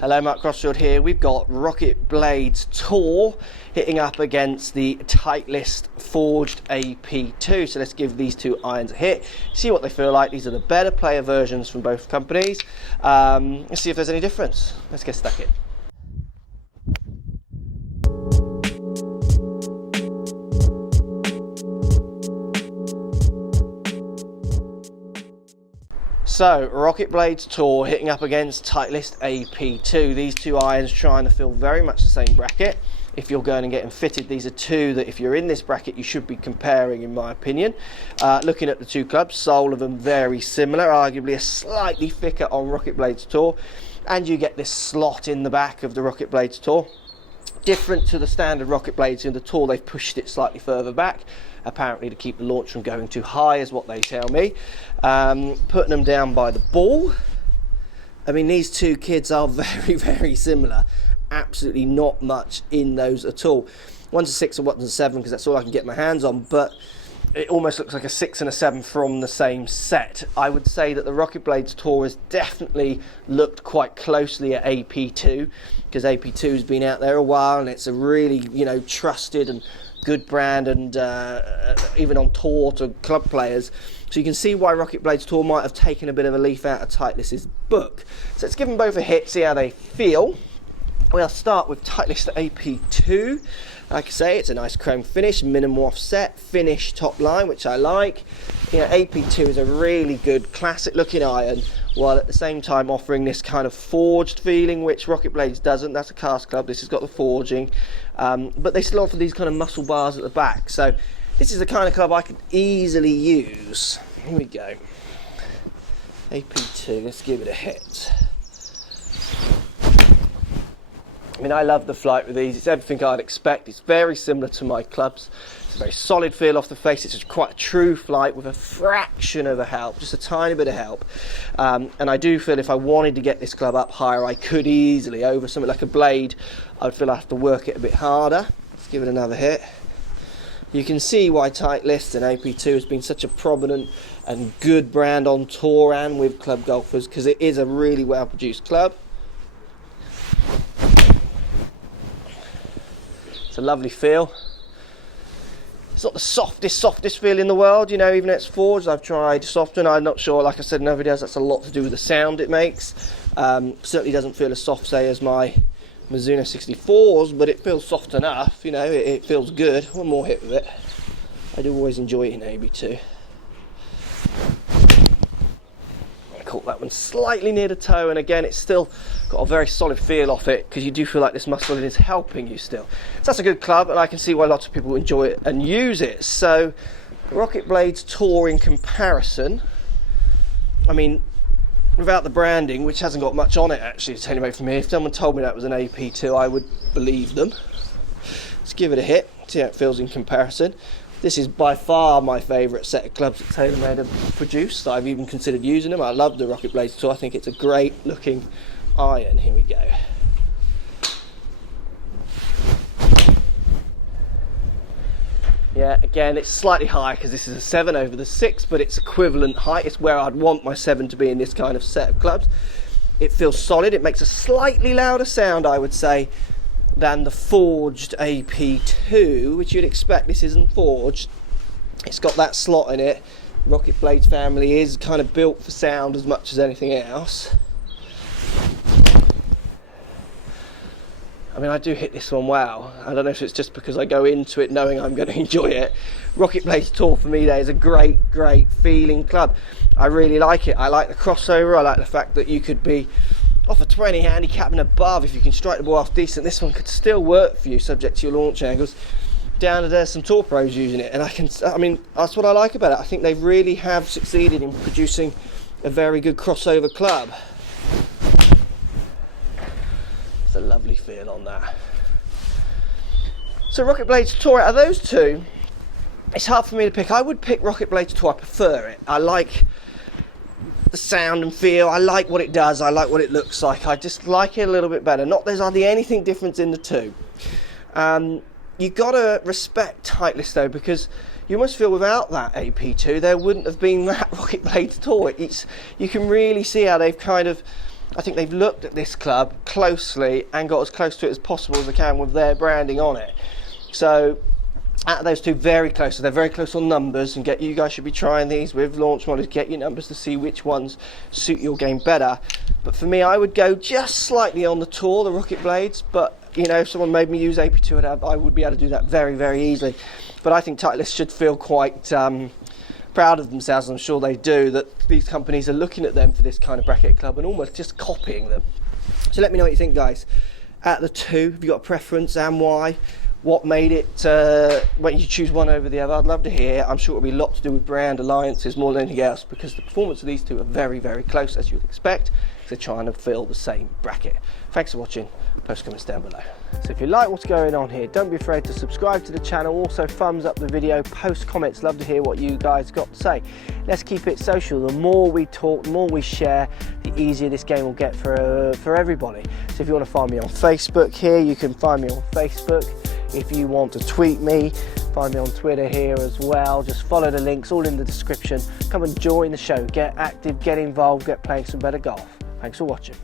Hello, Mark Crossfield here. We've got RocketBladeZ Tour hitting up against the Titleist Forged AP2. So let's give these two irons a hit, see what they feel like. These are the better player versions from both companies. Let's see if there's any difference. Let's get stuck in. So, RocketBladeZ Tour hitting up against Titleist AP2. These two irons trying to fill very much the same bracket. If you're going and getting fitted, these are two that if you're in this bracket, you should be comparing, in my opinion. Looking at the two clubs, sole of them very similar, arguably a slightly thicker on RocketBladeZ Tour. And you get this slot in the back of the RocketBladeZ Tour. Different to the standard RocketBladeZ in the Tour, they've pushed it slightly further back, apparently to keep the launch from going too high is what they tell me. Putting them down by the ball. I mean, these two kids are very similar. Absolutely not much in those at all. One's a 6 and one's a 7 because that's all I can get my hands on, but it almost looks like a 6 and a 7 from the same set. I would say that the RocketBladeZ Tour has definitely looked quite closely at AP2 because AP2 has been out there a while and it's a really, trusted and good brand, and even on tour to club players. So you can see why RocketBladeZ Tour might have taken a bit of a leaf out of Titleist's book. So let's give them both a hit, see how they feel. We'll start with Titleist AP2. Like I say, it's a nice chrome finish, minimal offset, finish top line, which I like. AP2 is a really good classic looking iron, while at the same time offering this kind of forged feeling, which RocketBladeZ doesn't. That's a cast club, this has got the forging. But they still offer these kind of muscle bars at the back. So this is the kind of club I could easily use. Here we go. AP2, let's give it a hit. I mean, I love the flight with these. It's everything I'd expect. It's very similar to my clubs. It's a very solid feel off the face. It's quite a true flight with a fraction of a help, just a tiny bit of help. And I do feel if I wanted to get this club up higher, I could easily. Over something like a blade, I'd feel I have to work it a bit harder. Let's give it another hit. You can see why Titleist and AP2 has been such a prominent and good brand on tour and with club golfers, because it is a really well produced club. A lovely feel. It's not the softest feel in the world, even though it's forged. I've tried softer, and I'm not sure, like I said in other videos, that's a lot to do with the sound it makes. Certainly doesn't feel as soft, say, as my Mizuno 64s, but it feels soft enough, it feels good. One more hit with it. I do always enjoy it in AB2. I caught that one slightly near the toe, and again, it's still got a very solid feel off it because you do feel like this muscle is helping you still. So that's a good club, and I can see why lots of people enjoy it and use it. So RocketBladeZ Tour in comparison, I mean, without the branding, which hasn't got much on it actually, to TaylorMade from here, if someone told me that was an AP2, I would believe them. Let's give it a hit, see how it feels in comparison. This is by far my favourite set of clubs that TaylorMade have produced. I've even considered using them. I love the RocketBladeZ Tour. I think it's a great looking iron. Here we go. Yeah, again, it's slightly higher because this is a 7 over the 6, but it's equivalent height. It's where I'd want my 7 to be in this kind of set of clubs. It feels solid. It makes a slightly louder sound, I would say, than the forged AP2, which you'd expect. This isn't forged. It's got that slot in it. RocketBladeZ family is kind of built for sound as much as anything else. I mean, I do hit this one well. I don't know if it's just because I go into it knowing I'm going to enjoy it. RocketBladeZ Tour for me there is a great feeling club. I really like it. I like the crossover. I like the fact that you could be off a 20 handicap and above if you can strike the ball off decent. This one could still work for you subject to your launch angles. Down to there's some tour pros using it, and I mean that's what I like about it. I think they really have succeeded in producing a very good crossover club. It's a lovely feel on that. So RocketBladeZ Tour, out of those two, it's hard for me to pick. I would pick RocketBladeZ Tour. I prefer it. I like the sound and feel. I like what it does. I like what it looks like. I just like it a little bit better. Not there's hardly anything different in the two. You gotta respect Titleist though, because you almost feel without that AP2 there wouldn't have been that RocketBladeZ Tour. You can really see how they've kind of I think they've looked at this club closely and got as close to it as possible as they can with their branding on it. So out of those two, very close. So they're very close on numbers, and you guys should be trying these with launch models. Get your numbers to see which ones suit your game better. But for me, I would go just slightly on the Tour, the Rocket Blades. But you know, if someone made me use AP2, I would be able to do that very, very easily. But I think Titleist should feel quite proud of themselves, and I'm sure they do, that these companies are looking at them for this kind of bracket club and almost just copying them. So let me know what you think, guys. Out of the two, have you got a preference and why? What made it when you choose one over the other? I'd love to hear. I'm sure it'll be a lot to do with brand alliances more than anything else, because the performance of these two are very, very close, as you'd expect. They're trying to fill the same bracket. Thanks for watching. Post comments down below. So if you like what's going on here, don't be afraid to subscribe to the channel. Also thumbs up the video, post comments. Love to hear what you guys got to say. Let's keep it social. The more we talk, the more we share, the easier this game will get for everybody. So if you want to find me on Facebook here, you can find me on Facebook. If you want to tweet me, find me on Twitter here as well. Just follow the links, all in the description. Come and join the show. Get active, get involved, get playing some better golf. Thanks for watching.